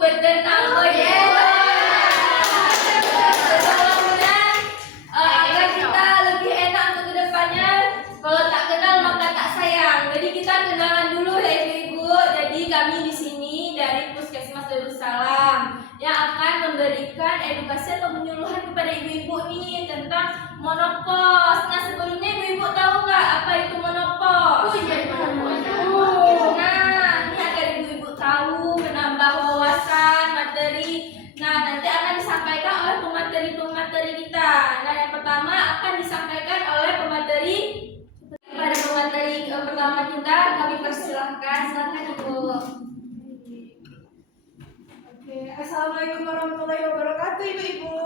bertenang. Oh yeah. Agar kita lebih enak untuk kedepannya, kalau tak kenal maka tak sayang. Jadi kita kenalan dulu ya ibu-ibu. Jadi kami di sini dari Puskesmas Darussalam yang akan memberikan edukasi atau penyuluhan kepada ibu-ibu nih tentang menopause. Nah, sebelumnya ibu-ibu tahu nggak apa itu menopause? Nah, ini agar ibu-ibu tahu, menambah wawasan materi. Nah, nanti akan disampaikan oleh pemateri kita. Nah, yang pertama akan disampaikan oleh pemateri. Pada pemateri pertama kita, kami persilahkan. Silakan ibu. Oke, assalamualaikum warahmatullahi wabarakatuh, ibu-ibu.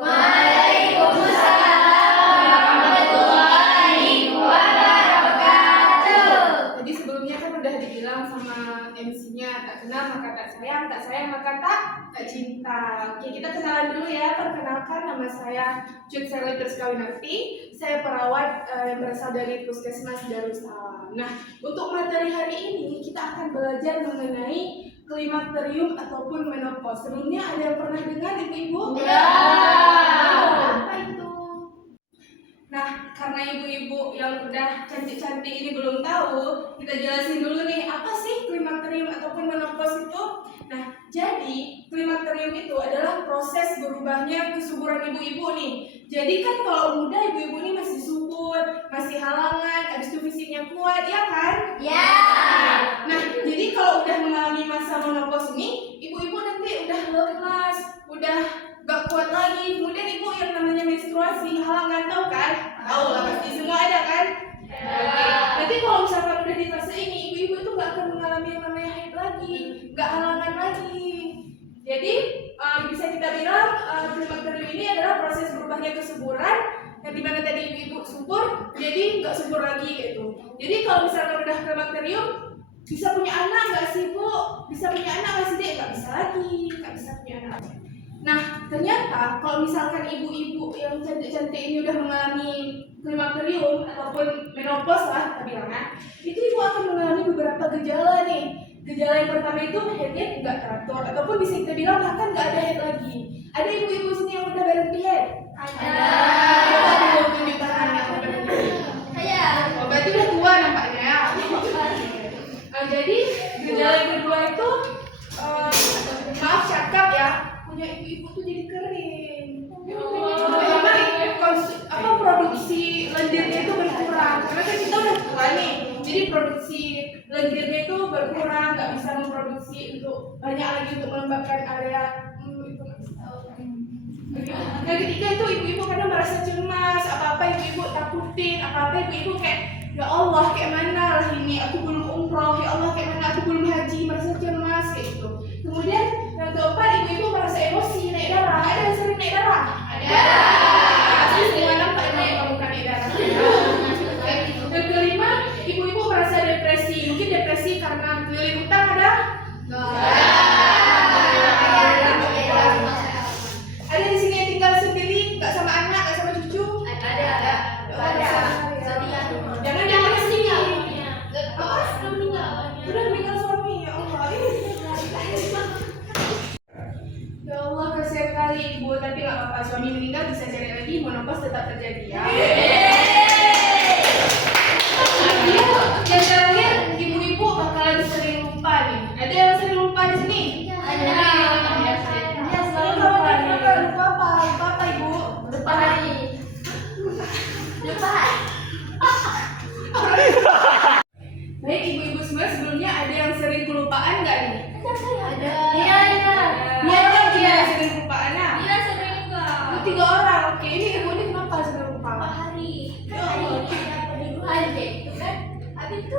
Waalaikumsalam warahmatullahi wabarakatuh. Jadi sebelumnya kan udah dibilang sama MC-nya, tak kenal maka tak sayang maka tak cinta. Oke, kita kenalan dulu ya. Perkenalkan, nama saya Cut Sally Terskawinarti. Saya perawat yang berasal dari Puskesmas Darussalam. Nah, untuk materi hari ini kita akan belajar mengenai klimakterium ataupun menopause. Sebelumnya ada yang pernah dengar ibu-ibu? Ya. Apa itu? Nah, karena ibu-ibu yang udah cantik-cantik ini belum tahu, kita jelasin dulu nih, apa sih klimakterium ataupun menopause itu? Nah, jadi klimakterium itu adalah proses berubahnya kesuburan ibu-ibu nih. Jadi kan kalau muda ibu-ibu ini masih subur, masih halangan, habis itu fisiknya kuat, ya kan? Ya. Nah, jadi kalau udah mengalami masa menopause ini, ibu-ibu nanti udah lemas, udah gak kuat lagi. Kemudian ibu yang namanya menstruasi, halangan, tahu kan? Tahu lah, pasti semua ada kan? Oke. Nanti kalau misalkan udah di fase ini, ibu-ibu itu gak akan mengalami yang namanya haid lagi, gak halangan lagi. Jadi bisa kita bilang klimakterium ini adalah proses berubahnya kesuburan yang dimana tadi ibu-ibu subur, jadi nggak subur lagi gitu. Jadi kalau misalkan udah klimakterium, bisa punya anak nggak sih bu? Bisa punya anak nggak sih dek? Nggak bisa lagi, nggak bisa punya anak. Nah, ternyata kalau misalkan ibu-ibu yang cantik-cantik ini udah mengalami klimakterium ataupun menopause lah kita bilangnya, itu ibu akan mengalami beberapa gejala nih. Gejala yang pertama itu headnya nggak teratur ataupun bisa kita bilang bahkan nggak ada head lagi. Ada ibu-ibu sini yang udah berhenti head? Ada. Coba dulu tunjuk tangannya udah berhenti. Oh, berarti udah tua nampaknya ya. Jadi gejala yang kedua itu maaf cakap ya, punya ibu-ibu tuh jadi kering. Apa produksi lendirnya itu berkurang karena kan kita udah tua nih, jadi produksi lendirnya itu berkurang, nggak bisa memproduksi untuk banyak lagi untuk melembabkan area itu. Yang ketiga itu ibu-ibu kadang merasa cemas, apa-apa ibu-ibu takutin, apa-apa ibu-ibu kayak ya Allah kayak mana lah ini, aku belum umroh, ya Allah kayak mana aku belum haji, merasa cemas kayak gitu. Kemudian yang keempat ibu-ibu merasa emosi, naik darah. Ada yang sering naik darah? Ada. Pasti semua nampak kamu kan naik darah. Yang kelima ibu-ibu merasa depresi, mungkin depresi karena keliling utang ada? Ada di sini yang tinggal sendiri, nggak sama anak, nggak sama cucu? Ada. Jangan kesini. Udah meninggal suami, ya Allah. Ya Allah, kasihan kali ibu, tapi nggak apa-apa. Suami meninggal bisa cari lagi, menopause tetap terjadi ya. Yang terakhir, ibu-ibu bakalan sering lupa nih. Ada yang sering lupa di sini? Ada. Ya, selalu lupa nih. Lupa apa ibu? Lupa hari. Baik ibu-ibu semua, sebelumnya ada yang sering kelupaan nggak nih? Ada. Iya. Ini ada yang sering kelupaan ya? Iya sering enggak. 3 orang. Oke, ini ibu ini kenapa sering lupa? Hari. Hari itu kan. Habis itu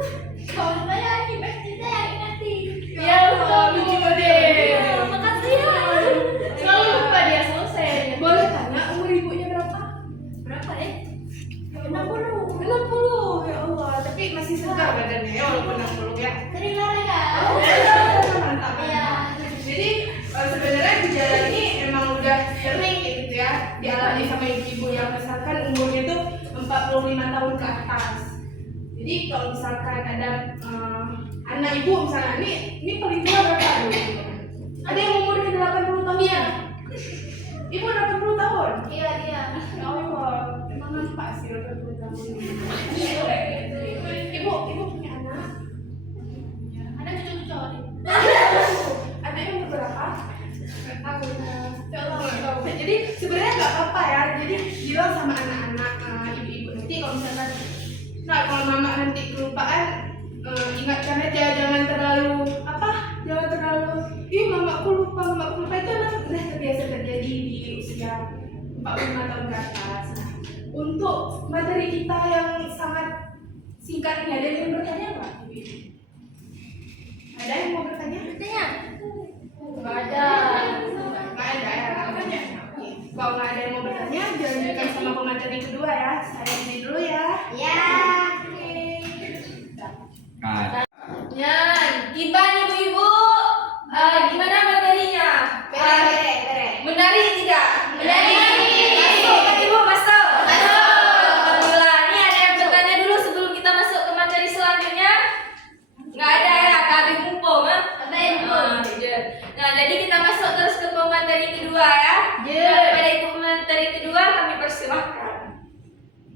kalau saya akibat kita yang ingetin. Ya Allah, lucu deh. Makasih ya. Selalu lupa dia, selalu saya. Boleh tanya umur ibunya berapa? Berapa ya? 60. Ya Allah, tapi masih segar badannya ya walaupun 60 ya. Sering lari ya. Mantap. Iya. Jadi sebenarnya gejala ini emang udah sering gitu ya dialami sama ibu-ibu yang misalkan umurnya tuh 45 tahun ke atas. Jadi kalau misalkan ada anak ibu misalnya ini paling tua berapa dulu? Ada yang Jadi sebenarnya nggak apa-apa ya. Jadi bilang sama anak-anak ibu-ibu nanti kalau misalkan, nah kalau mama nanti kelupaan, ingatkan aja jangan terlalu jangan terlalu. Mamaku lupa itu memang udah terbiasa terjadi di usia 45 tahun ke atas. Nah, untuk materi kita yang sangat singkat ini, ada yang bertanya nggak? Ada yang mau bertanya? Bertanya? Nggak ada. Nggak ada ya. Oke. Kalau nggak ada yang mau bertanya, dilanjutkan sama pemateri kedua ya. Saya ini dulu ya. Ya. Nah, Ya, tiba nih ibu-ibu. Gimana materinya? Menarik tidak? Masuk kan ibu, masuk. Alhamdulillah. Ini ada yang bertanya dulu sebelum kita masuk ke materi selanjutnya? Nggak ada ya, kami mumpung ya? Nah, jadi kita masuk terus ke pemateri kedua ya. Pada ibu pemateri kedua kami persilahkan.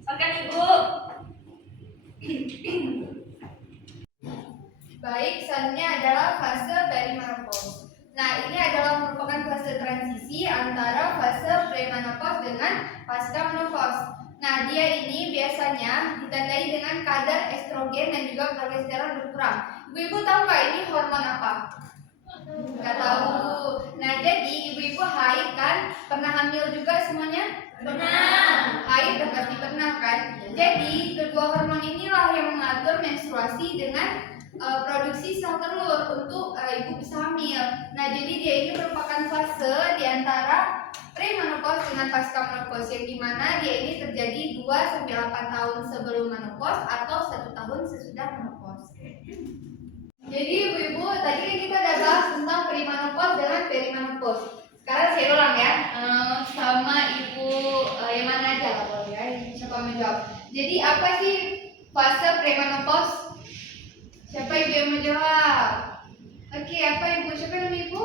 Silakan ibu. Baik, selanjutnya adalah fase perimenopause. Nah, ini adalah merupakan fase transisi antara fase premenopause dengan pasca menopause. Nah, dia ini biasanya ditandai dengan kadar estrogen dan juga progesteron berkurang. Ibu-ibu tahu nggak ini hormon apa? Nggak tahu. Nah, jadi ibu-ibu haid kan? Pernah hamil juga semuanya? Benar. Haid udah pasti pernah kan? Jadi, kedua hormon inilah yang mengatur menstruasi dengan produksi sel telur untuk ibu bisa hamil. Nah, jadi dia ini merupakan fase di antara premenopause dengan pasca menopause, yang dimana dia ini terjadi 2-8 tahun sebelum menopause atau 1 tahun sesudah menopause. Jadi ibu-ibu, tadi kan kita udah bahas tentang premenopause dengan perimenopause. Sekarang saya ulang ya, sama ibu yang mana aja lah boleh ya, siapa menjawab. Jadi apa sih fase premenopause? Siapa ibu yang menjawab? Oke, apa ibu? Siapa nama ibu?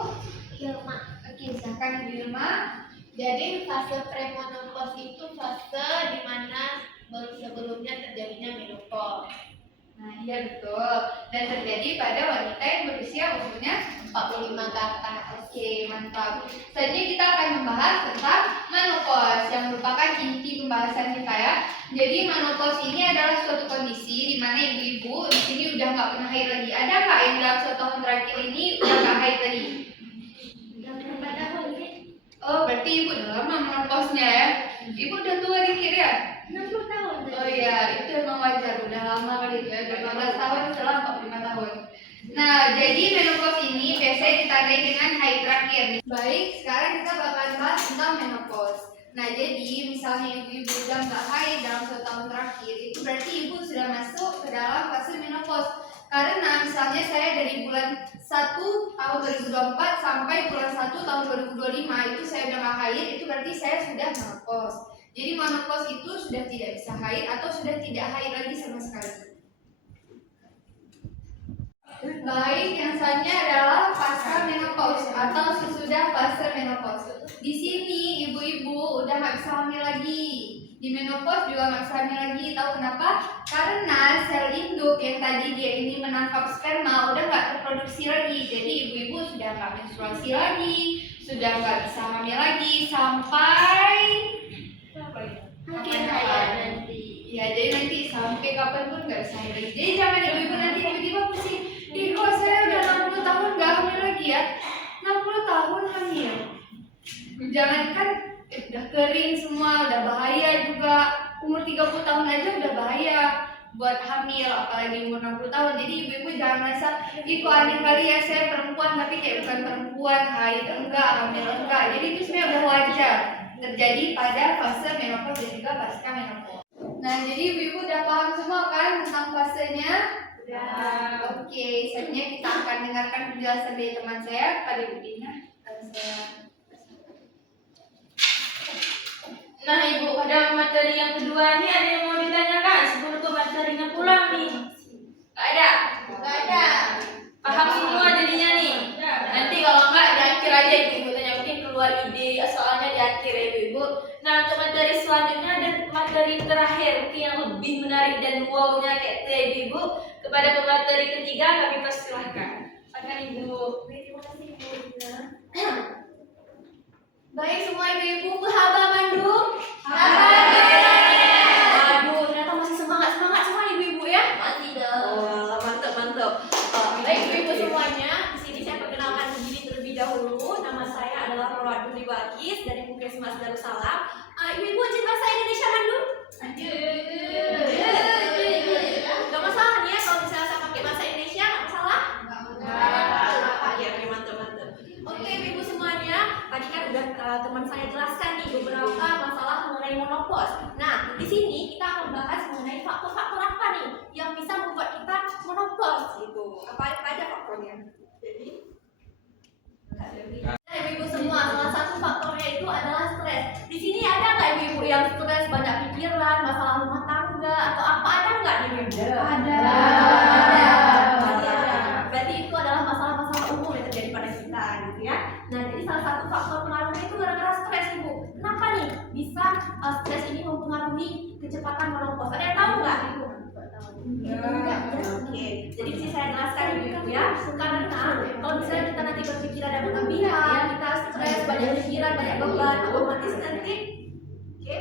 Hilma. Oke, silakan ibu Hilma. Jadi fase premenopause itu fase di mana sebelumnya terjadinya menopause. Nah, iya betul. Dan terjadi pada wanita yang berusia umurnya 45 ke atas. Oke, mantap. Selanjutnya kita akan membahas tentang menopause yang merupakan inti pembahasan kita ya. Jadi menopause ini adalah suatu kondisi di mana ibu-ibu di sini udah nggak pernah haid lagi. Ada nggak yang dalam 1 tahun terakhir ini udah nggak haid lagi? Oh, berarti ibu udah lama menopause-nya ya. Ibu udah tua dikit ya? 60 tahun. Oh iya, itu emang wajar, udah lama kali itu ya, 15 tahun setelah 45 tahun. Nah, jadi menopause ini biasanya ditandai dengan haid terakhir. Baik, sekarang kita bakalan bahas tentang menopause. Nah, jadi misalnya ibu-ibu udah nggak haid dalam 1 tahun terakhir, itu berarti ibu sudah masuk ke dalam fase menopause. Karena misalnya saya dari bulan 1 tahun 2024 sampai bulan 1 tahun 2025 itu saya udah nggak haid, itu berarti saya sudah menopause. Jadi menopause itu sudah tidak bisa haid atau sudah tidak haid lagi sama sekali. Baik, yang selanjutnya adalah pasca menopause atau sesudah fase menopause. Di sini ibu-ibu udah nggak bisa hamil lagi. Di menopause juga nggak bisa hamil lagi. Tahu kenapa? Karena sel induk yang tadi dia ini menangkap sperma udah nggak terproduksi lagi. Jadi ibu-ibu sudah nggak menstruasi lagi, sudah nggak bisa hamil lagi sampai Mungkin hayat nanti. ya, jadi nanti sampai kapanpun nggak bisa hamil lagi. Jadi jangan ibu-ibu nanti tiba-tiba pusing. Ih, kok saya udah 60 tahun nggak hamil lagi ya? 60 tahun hamil. Jangankan udah kering semua, udah bahaya juga. Umur 30 tahun aja udah bahaya buat hamil, apalagi umur 60 tahun. Jadi ibu-ibu jangan merasa, ih kok aneh kali ya saya perempuan tapi kayak bukan perempuan, haid enggak, hamil enggak. Jadi itu sebenarnya udah wajar terjadi pada fase menopause dan juga pasca menopause. Nah, jadi ibu-ibu udah paham semua kan tentang fasenya? Oke, selanjutnya kita akan dengarkan penjelasan dari teman saya pada Ibu Dina. Nah ibu, pada materi yang kedua ini ada yang mau ditanyakan sebelum ke materinya pulang nih? Gak ada? Gak ada. Paham semua jadinya nih? Nanti kalau enggak di akhir aja ibu tanya, mungkin keluar ide soalnya di akhir ya ibu. Nah untuk materi selanjutnya ada materi terakhir mungkin yang lebih menarik dan wow-nya kayak itu ya ibu. Kepada pemateri ketiga kami persilahkan. Silakan ibu. Terima kasih ibu. Baik semua ibu-ibu, haba Bandung. Waduh, ternyata masih semangat semua ibu-ibu ya. Masih dong. Wah, mantap. Baik ibu-ibu semuanya, di sini saya perkenalkan diri terlebih dahulu. Nama saya adalah Rora Duri Wakis dari Puskesmas Darussalam. Ibu-ibu izin bahasa Indonesia Bandung? Gak masalah nih ya kalau misalnya saya pakai bahasa Indonesia, gak masalah? Oke, mantap. Oke, ibu semuanya, tadi kan udah teman saya jelaskan nih beberapa masalah mengenai menopause. Nah, di sini kita akan bahas mengenai faktor-faktor apa nih yang bisa membuat kita menopause gitu. Apa aja faktornya? Jadi, nah, ibu-ibu semua, salah satu faktornya itu adalah stres. Di sini ada nggak ibu-ibu yang stres, banyak pikiran, masalah rumah tangga atau apa, ada nggak nih ibu? Ada. Berarti itu adalah masalah-masalah umum yang terjadi pada kita gitu ya. Nah, jadi salah satu faktor pengaruhnya itu gara-gara stres ibu. Kenapa nih bisa stres ini mempengaruhi kecepatan menopause? Ada yang tahu nggak ibu? Oke, jadi bisa saya jelaskan ibu ya. Karena kalau misalnya kita nanti berpikiran yang berlebihan, kita stres, banyak pikiran, banyak beban,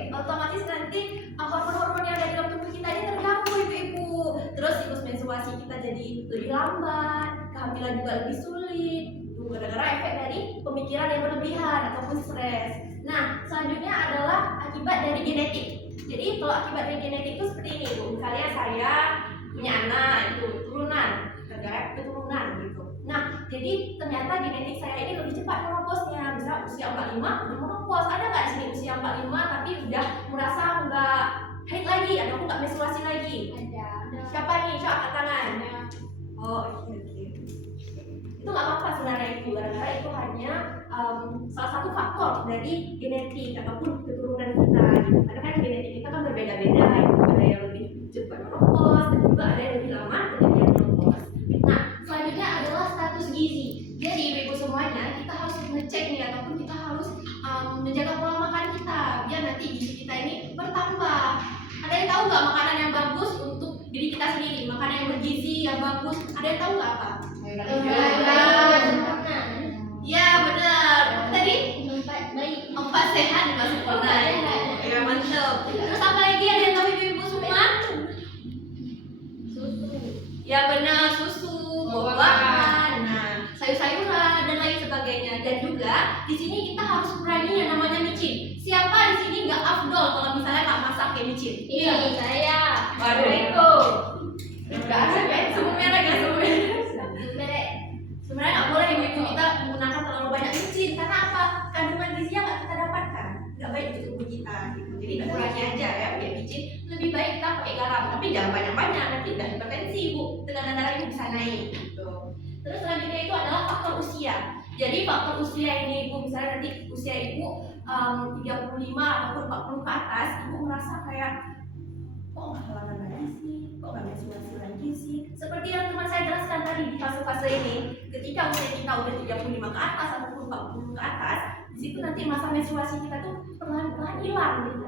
otomatis nanti hormon-hormon yang ada di dalam tubuh kita ini terganggu ibu-ibu. Terus siklus menstruasi kita jadi lebih lambat, kehamilan juga lebih sulit. Itu gara-gara efek dari pemikiran yang berlebihan ataupun stres. Nah, selanjutnya adalah akibat dari genetik. Jadi kalau akibat dari genetik itu seperti ini ibu. Misalnya saya punya anak itu turunan, gara-gara keturunan gitu. Nah, jadi ternyata genetik saya ini lebih cepat menopause-nya. Bisa usia 45 udah menopause. Ada nggak di sini usia 45 tapi udah merasa nggak haid lagi ataupun nggak menstruasi lagi? Ada. Siapa nih? Coba angkat tangan. Oh, oke. Itu nggak apa-apa sebenarnya itu, gara-gara itu hanya salah satu faktor dari genetik ataupun keturunan kita. Gitu. Karena kan genetik kita kan berbeda-beda, ada yang lebih cepat menopause dan juga ada yang lebih lama terjadi menopause. Nah, selanjutnya adalah status gizi. Jadi ibu-ibu semuanya kita harus ngecek nih ataupun kita harus menjaga pola makan kita biar nanti gizi kita ini bertambah. Ada yang tahu nggak makanan yang bagus untuk diri kita sendiri? Makanan yang bergizi yang bagus. Ada yang tahu nggak apa? Ya benar. Apa tadi? 4 sehat dan sempurna. Ya mantap. Terus apa lagi ada yang tahu ibu-ibu semua? Ya benar, susu, buah-buahan, nah, sayur-sayuran dan lain sebagainya. Dan juga di sini kita harus kurangi yang namanya micin. Siapa di sini nggak afdol kalau misalnya nggak masak kayak micin? Iya, saya. Waduh itu. Nggak ada kan? Semua merek ya semua merek. Sebenarnya nggak boleh ibu-ibu kita menggunakan terlalu banyak micin. Karena apa? Kandungan gizinya nggak kita dapatkan. Nggak baik untuk tubuh kita. Gitu. Jadi kurangi aja ya pakai micin. Lebih baik kita pakai garam, tapi jangan banyak-banyak. Nanti udah hipertensi ibu, tekanan darah ibu bisa naik. Gitu. Terus selanjutnya itu adalah faktor usia. Jadi faktor usia ini ibu, misalnya nanti usia ibu 35 ataupun 40 ke atas, ibu merasa kayak kok nggak halangan lagi sih, kok nggak menstruasi lagi sih. Seperti yang teman saya jelaskan tadi di fase-fase ini, ketika usia kita udah 35 ke atas ataupun 40 ke atas, di situ nanti masa menstruasi kita tuh perlahan-lahan hilang gitu.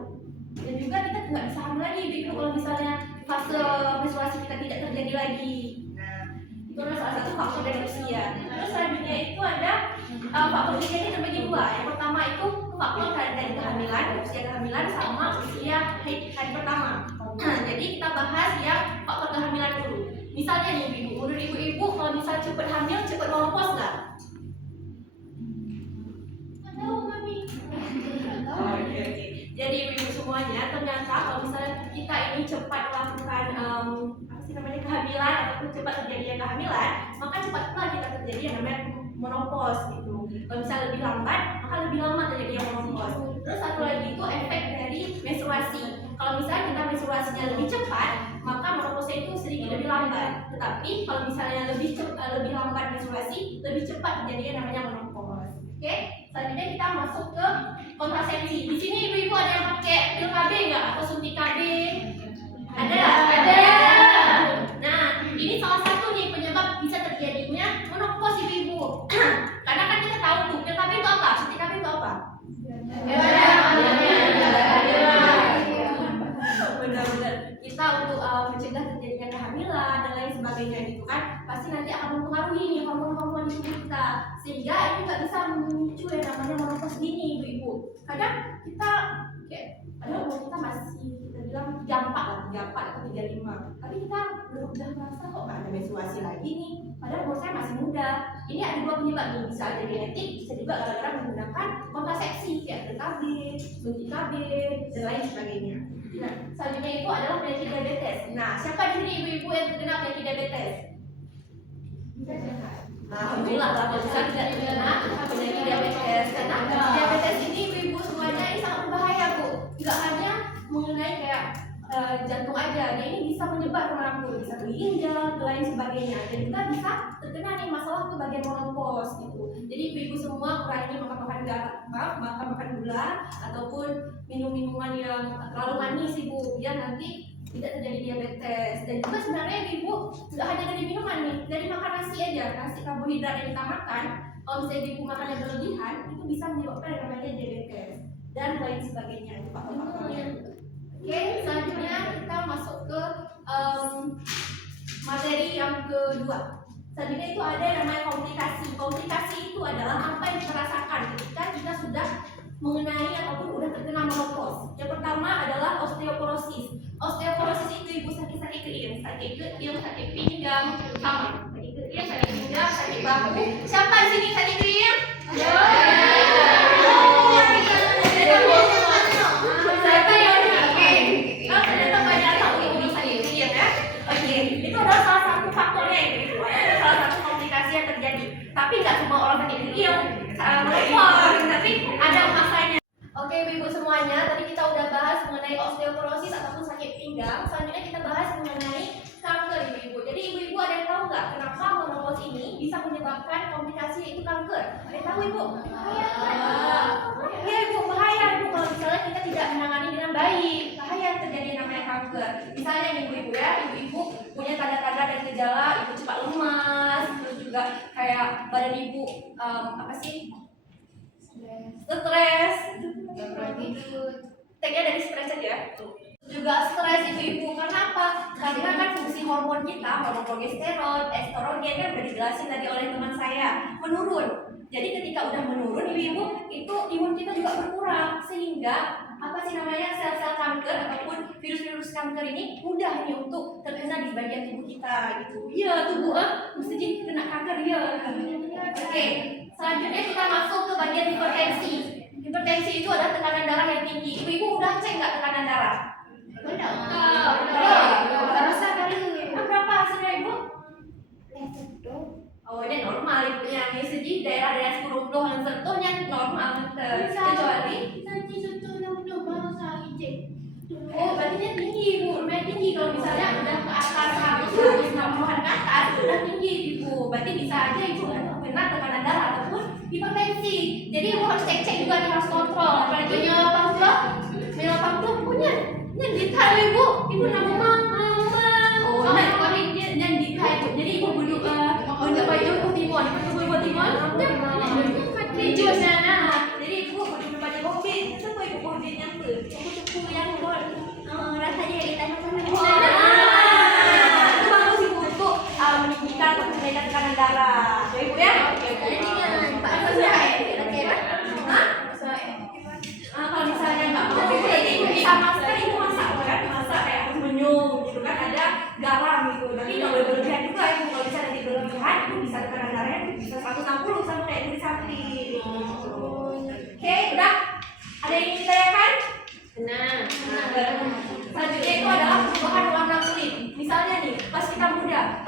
Dan juga kita nggak bisa hamil lagi gitu kalau misalnya fase menstruasi kita tidak terjadi lagi. Nah, itu adalah salah satu faktor dari usia. Terus selanjutnya itu ada faktor usia ini terbagi dua. Yang pertama itu faktor dari kehamilan, usia kehamilan sama usia hari pertama. Nah, jadi kita bahas yang faktor kehamilan dulu. Misalnya nih ibu, menurut ibu-ibu kalau misalnya cepat hamil, cepat menopause nggak? Tahu mami? Oke. Jadi ibu-ibu semuanya ternyata kalau misalnya kita ini cepat melakukan kehamilan ataupun cepat terjadinya kehamilan, maka cepat pula kita terjadi yang namanya menopause gitu. Kalau misalnya lebih lambat, maka lebih lama terjadi menopause. Terus satu lagi itu efek dari menstruasi. Kalau misalnya kita menstruasinya lebih cepat, maka menopause itu sedikit lebih lambat. Tetapi kalau misalnya lebih lambat menstruasi, lebih cepat terjadi yang namanya menopause. Oke? Selanjutnya kita masuk ke kontrasepsi. Di sini ibu-ibu ada yang pakai pil KB nggak atau suntik KB? Ada. Nah, ini salah satu nih penyebab bisa terjadinya menopause ibu-ibu. Karena kan kita tahu tuh pil KB itu apa? Suntik KB itu apa? Benar-benar. Kita untuk mencegah terjadinya kehamilan dan lain sebagainya gitu kan, pasti nanti akan mempengaruhi nih hormon-hormon di tubuh kita, sehingga ini nggak bisa memicu yang namanya menopause dini ibu-ibu. 34 atau 35. Tapi kita udah merasa kok nggak ada menstruasi lagi nih. Padahal umur saya masih muda. Ini ada dua penyebab nih, bisa ada genetik, bisa juga gara-gara menggunakan kontrasepsi kayak PKB, suntik KB, dan lain sebagainya. Nah, selanjutnya itu adalah penyakit diabetes. Nah, siapa di sini ibu-ibu yang terkena penyakit diabetes? Alhamdulillah, kalau bisa tidak terkena penyakit diabetes. Karena diabetes ini ibu-ibu semuanya ini sangat berbahaya bu. Tidak hanya mengenai kayak jantung aja, dia ini bisa menyebar kemana-pun, bisa ke ginjal, ke lain sebagainya. Dan juga bisa terkena nih masalah ke bagian menopause gitu. Jadi ibu-ibu semua kurangi makan gula ataupun minum-minuman yang terlalu manis ibu, biar nanti tidak terjadi diabetes. Dan juga sebenarnya ibu tidak hanya dari minuman nih, dari makan nasi aja, nasi karbohidrat yang kita makan, kalau misalnya ibu makan yang berlebihan itu bisa menyebabkan yang namanya diabetes dan lain sebagainya. Itu faktor-faktornya. Oke, selanjutnya kita masuk ke materi yang kedua. Selanjutnya itu ada yang namanya komplikasi. Komplikasi itu adalah apa yang kita rasakan ketika kita sudah mengenai ataupun udah terkena menopause. Yang pertama adalah osteoporosis. Osteoporosis itu ibu sakit-sakit keiang, sakit pinggang, sama. Sakit keiang, sakit pinggang, sakit bahu. Siapa di sini sakit keiang? Siapa yang ternyata banyak tahu ibu sakit keiang ya? Oke, itu adalah salah satu faktornya ibu. Salah satu komplikasi yang terjadi. Tapi nggak semua orang sakit keiang menopause, tapi ada masanya. Oke ibu-ibu semuanya, tadi kita udah bahas mengenai osteoporosis ataupun sakit pinggang. Selanjutnya kita bahas mengenai kanker ibu-ibu. Jadi ibu-ibu ada yang tahu nggak kenapa menopause ini bisa menyebabkan komplikasi yaitu kanker? Ada yang tahu ibu? Iya ibu, bahaya ibu kalau misalnya kita tidak menangani dengan baik. Bahaya terjadi yang namanya kanker. Misalnya nih ibu-ibu ya, ibu-ibu punya tanda-tanda dan gejala, ibu cepat lemas, terus juga kayak badan ibu stres, tagnya dari stres aja. Juga stres ibu-ibu, karena apa? Karena kan fungsi hormon kita, hormon progesteron, estrogen kan udah dijelasin tadi oleh teman saya, menurun. Jadi ketika udah menurun ibu-ibu, itu imun kita juga berkurang, sehingga sel-sel kanker ataupun virus-virus kanker ini mudah nih untuk terkena di bagian tubuh kita gitu. Iya tubuh mesti kena kanker ya. Oke, selanjutnya kita masuk ke bagian hipertensi. Hipertensi itu adalah tekanan darah yang tinggi. Ibu-ibu udah cek nggak tekanan darah? Udah. Terasa kali. Berapa hasilnya ibu? Oh ini normal ibunya. Jadi daerah-daerah 10 yang sentuhnya normal kecuali oh berarti dia tinggi ibu, lumayan tinggi. Kalau misalnya udah ke atas 160-an ke atas udah tinggi ibu, berarti bisa aja ibu kena tekanan darah ataupun hipertensi. Jadi ibu harus cek-cek juga nih, harus kontrol. Apalagi menopause punya detail ibu nama mama. Oh dia detail ibu. Jadi ibu butuh baju timun, hijau sana. Jadi ibu butuh baju hobbit. Siapa ibu hobbit yang tu? Buku yang rasanya di tanah sana. Itu bagus ibu untuk meninggikan atau menurunkan tekanan darah. Ibu ya. Kalau misalnya nggak mau, jadi ibu bisa masak, ibu masak kayak harus menyung gitu kan, ada garam gitu. Tapi nggak boleh berlebihan juga ibu. Kalau bisa nanti berlebihan, ibu bisa tekanan darahnya bisa 160 sama kayak ibu di samping. Oke, udah. Ada yang ditanyakan? Nah, selanjutnya itu adalah perubahan warna kulit. Misalnya nih, pas kita muda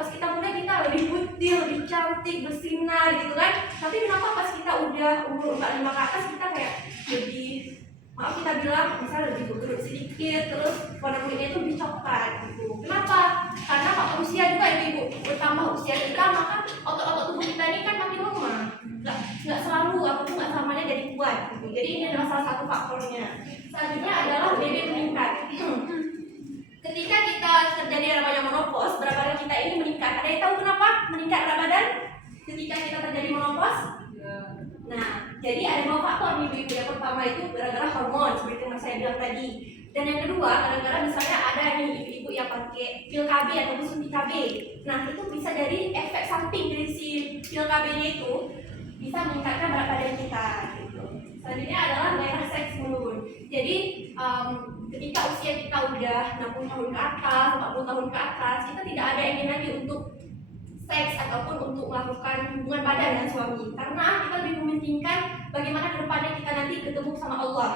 kita lebih putih, lebih cantik, bersinar gitu kan. Tapi kenapa pas kita udah umur 45 ke atas kita kayak lebih, maaf kita bilang misalnya lebih berkerut sedikit, terus warna kulitnya itu lebih coklat gitu. Kenapa? Karena faktor usia juga ibu. Bertambah usia kita, maka otot-otot tubuh kita ini kan makin lemah. Nggak selalu apapun nggak selamanya jadi kuat gitu. Jadi ini adalah salah satu faktornya. Selanjutnya adalah BB meningkat. Ketika kita terjadi namanya menopause, berat badan kita ini meningkat. Ada yang tahu kenapa meningkat berat badan ketika kita terjadi menopause? Nah, jadi ada dua faktor nih ibu. Yang pertama itu gara-gara hormon seperti yang saya bilang tadi. Dan yang kedua gara-gara misalnya ada nih ibu-ibu yang pakai pil KB atau suntik KB. Nah, itu bisa jadi efek samping dari si pil KB-nya itu bisa meningkatkan berat badan kita gitu. Selanjutnya adalah gairah seks menurun. Jadi ketika usia kita udah 60 tahun ke atas, 40 tahun ke atas, kita tidak ada ingin lagi untuk seks ataupun untuk melakukan hubungan badan dengan suami, karena kita lebih mementingkan bagaimana kedepannya kita nanti ketemu sama Allah.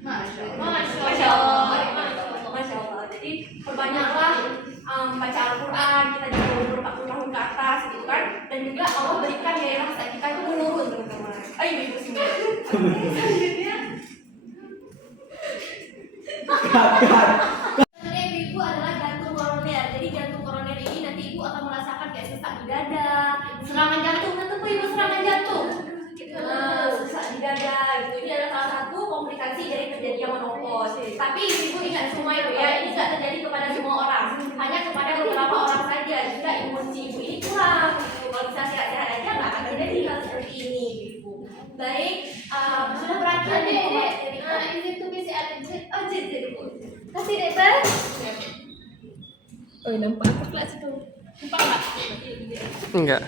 Masya Allah. Jadi perbanyaklah baca Al-Quran, kita juga umur 40 tahun ke atas gitu kan, dan juga Allah berikan gairah saat kita itu menurun teman-teman. Ayo ibu semua. Selanjutnya sebenarnya ibu adalah jantung koroner. Jadi jantung koroner ini nanti ibu akan merasakan kayak sesak di dada, serangan jantung, tentu ibu serangan jantung. Sesak di dada gitu. Ini adalah salah satu komplikasi dari terjadinya menopause. Tapi ibu ingat semua ibu ya, ini tidak terjadi kepada semua orang, hanya kepada beberapa orang saja. Jika imunisi ibu ini kurang, gitu. Kalau bisa sehat-sehat aja nggak akan terjadi hal seperti ini, ibu. Baik, sudah perhatian ibu. Ini tuh bisa ada Jadi ibu. Kasih deh, Bang. Oh, nampak apa kelas itu? Nampak nggak? Enggak.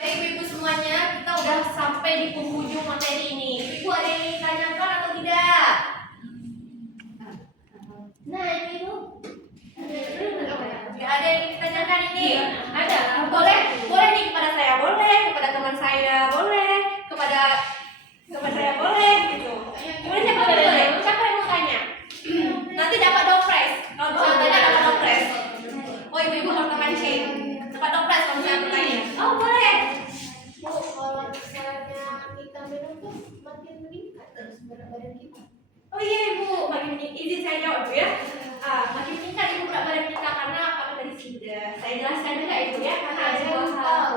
Baik ibu semuanya, kita udah sampai di penghujung materi ini. Ibu ada yang ingin tanyakan atau tidak? Nah ini ibu. Nggak ada yang ingin ditanyakan ini? Ada? Boleh nih kepada saya boleh, kepada teman saya boleh, kepada saya boleh gitu. Gimana siapa yang boleh? Siapa yang mau tanya? Nanti dapat dopres. Kalau bisa tanya dapat dopres. Oh ibu-ibu harus teman share. Dapat dopres kalau misalnya bertanya. Oh boleh. Bu, kalau misalnya kita minum tuh makin meningkat terus berat badan kita. Oh iya ibu, makin meningkat. Izin saya jawab dulu ya. Makin meningkat ibu berat badan kita karena apa tadi sudah saya jelaskan juga ibu ya, karena ada dua hal.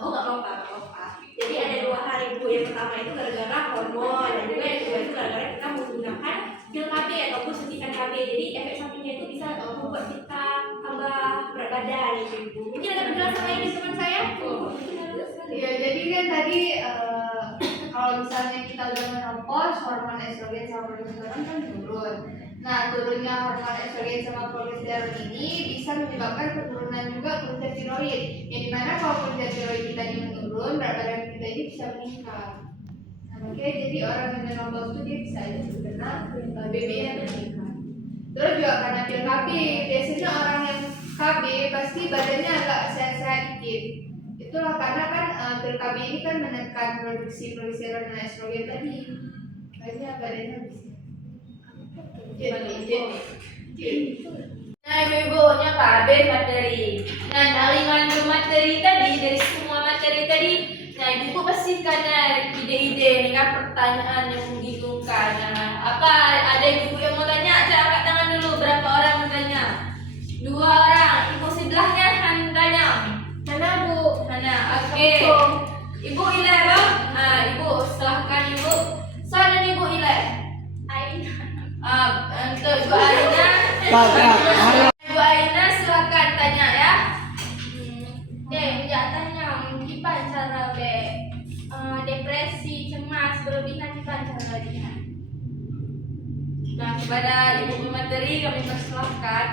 Oh nggak apa-apa. Jadi ada dua hal ibu. Yang pertama itu gara-gara hormon, dan juga yang kedua itu gara-gara kita menggunakan pil KB ataupun suntikan KB. Jadi efek sampingnya itu bisa membuat kita tambah berat badan ibu. Mungkin ada penjelasan lain di teman saya? Ya, jadi kan tadi kalau misalnya kita udah menopause, hormon estrogen sama progesteron kan turun. Nah, turunnya hormon estrogen sama progesteron ini bisa menyebabkan penurunan juga kerja tiroid. Yang dimana kalau kerja tiroid kita ini menurun, berat badan kita ini bisa meningkat. Nah, makanya jadi orang yang menopause itu dia bisa aja terkena BB-nya meningkat. Terus juga karena pil KB, biasanya orang yang KB pasti badannya agak sehat-sehat dikit. Itulah karena kan pil KB ini kan menekan produksi progesteron dan estrogen tadi. Makanya badannya bisa. Nah ibu nya KB materi. Nah dari mandul materi tadi, dari semua materi tadi, nah ibu pasti karena ide-ide nih kan pertanyaan yang membingungkan. Nah, apa ada ibu yang mau tanya? Saya angkat tangan dulu. Berapa orang mau tanya? 2 orang. Ibu sebelahnya tanya. Mana Bu? Mana? Oke. Ibu Ile bang. Nah ibu silahkan ibu. Sana ibu Ile. Untuk Ibu Aina. Ibu Aina silakan tanya ya. Tidak tanya gimana cara depresi, cemas, berlebihan gimana cara lihat. Nah kepada ibu pemateri kami persilahkan.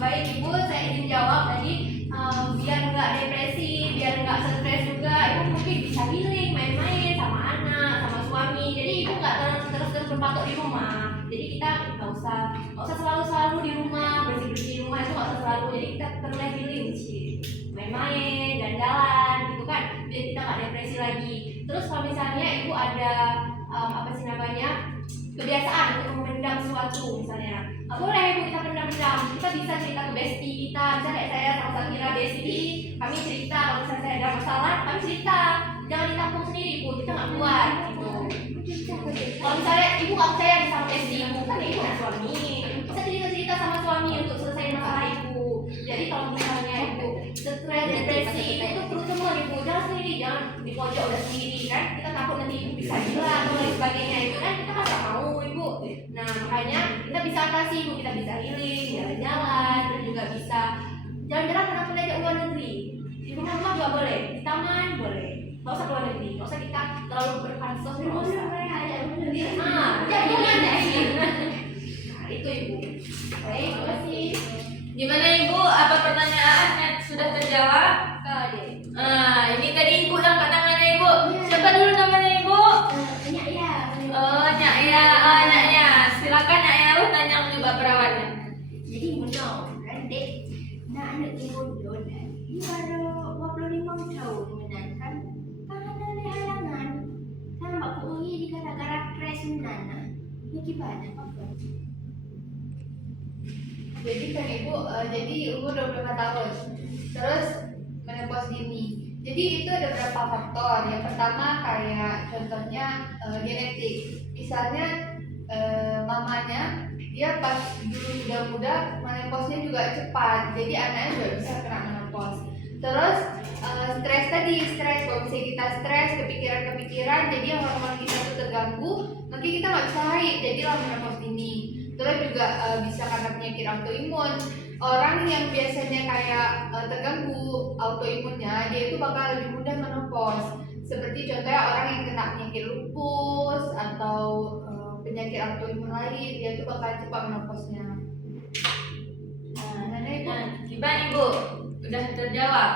Baik ibu, saya izin jawab tadi. Biar nggak depresi, biar nggak stres juga, ibu mungkin bisa healing, main-main sama anak, sama suami. Jadi ibu nggak terus berpatok di rumah. Jadi kita nggak usah selalu di rumah, bersih di rumah itu nggak usah selalu. Jadi kita terlihat healing sih, main-main, jalan-jalan gitu kan, biar kita nggak depresi lagi. Terus kalau misalnya ibu ada apa sih namanya kebiasaan untuk memendam sesuatu misalnya, boleh ibu kita pendam-pendam. Kita bisa cerita ke bestie kita, bisa kayak saya sama Sakira bestie, kami cerita kalau misalnya saya ada masalah, kami cerita. Jangan ditampung sendiri ibu, kita nggak kuat gitu. Kalau misalnya ibu nggak percaya sama bestie ibu, kan ibu ada suami, bisa cerita sama suami untuk selesai masalah ibu. Jadi kalau misalnya ibu stres, depresi itu perlu teman ibu, jangan sendiri, jangan di pojok udah sendiri kan. Kita takut nanti ibu bisa hilang dan lain sebagainya itu kan kita nggak mau ibu. Nah makanya kita bisa atasi ibu, kita bisa healing, jalan-jalan, dan juga bisa jalan-jalan karena belajar luar negeri. Di rumah juga boleh, di taman boleh. Nggak usah keluar negeri, nggak usah kita terlalu berpansos, nggak usah. Nah itu ibu. Baik, terima kasih. Gimana ibu? Apa pertanyaan sudah terjawab? Ini tadi ibu angkat tangannya ibu. Siapa dulu namanya ibu? Nyak ya. Oh, Nyak ya. anak ibu don, dia baru 25 tahun menankan tangan ada halangan. Sama aku ini gara-gara stres menana. Ini gimana Pak? Jadi kan ibu, jadi umur 25 tahun, terus menopause dini. Jadi itu ada beberapa faktor. Yang pertama kayak contohnya genetik. Misalnya mamanya dia pas dulu muda-muda menopause-nya juga cepat, jadi anaknya juga bisa kena menopause. Terus stres tadi, kalau misalnya kita stres, kepikiran, jadi hormon kita tuh terganggu, mungkin kita nggak bisa haid, jadilah menopause dini. Terus juga bisa karena penyakit autoimun. Orang yang biasanya kayak terganggu autoimunnya, dia itu bakal lebih mudah menopause. Seperti contohnya orang yang kena penyakit lupus atau penyakit autoimun lain, dia tuh bakal cepat menopause-nya. Nah, ibu. Nah, gimana ibu? Udah terjawab?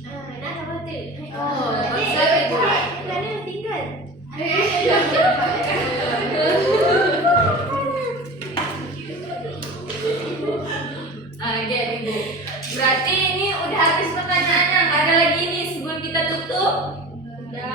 Nah, apa tuh? Oh, Jadi, bagus, Ibu. Karena tinggal. Oke ibu. Berarti ini udah habis pertanyaannya, nggak ada lagi nih sebelum kita tutup. Ya,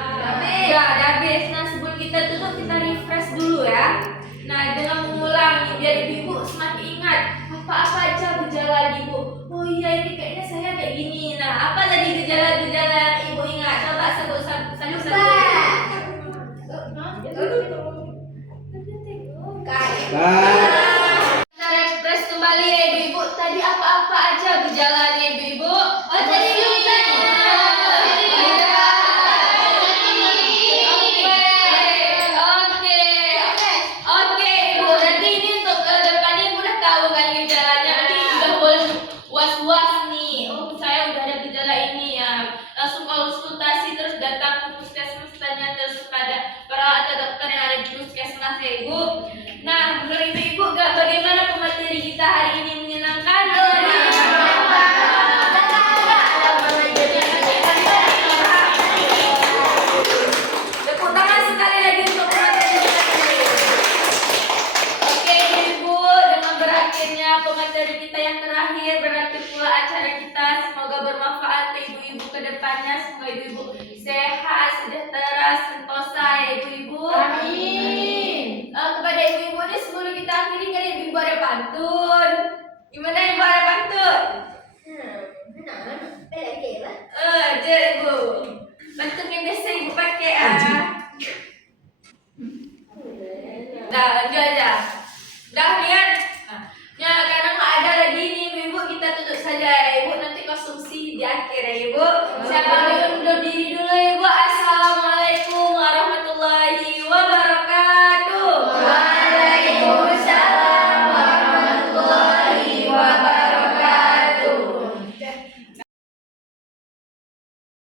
udah habis. Nah, sebelum kita tutup kita refresh dulu ya. Nah, dengan mengulang biar ibu semakin ingat apa-apa aja gejala ibu. Oh iya, ini kayaknya saya kayak gini. Nah, apa tadi gejala-gejala yang ibu ingat? Coba sebut satu-satu. Kita refresh kembali ya ibu-ibu. Tadi apa-apa aja gejalanya ibu-ibu? Oh, tadi lupa. Oke, ibu. Nanti ini untuk depannya ibu udah tahu kan gejalanya. Nanti udah boleh was-was nih. Oh, saya udah ada gejala ini ya. Langsung konsultasi terus datang ke puskesmas, tanya terus pada perawat atau dokter yang ada di puskesmas ya ibu. Nah, menurut ibu-ibu bagaimana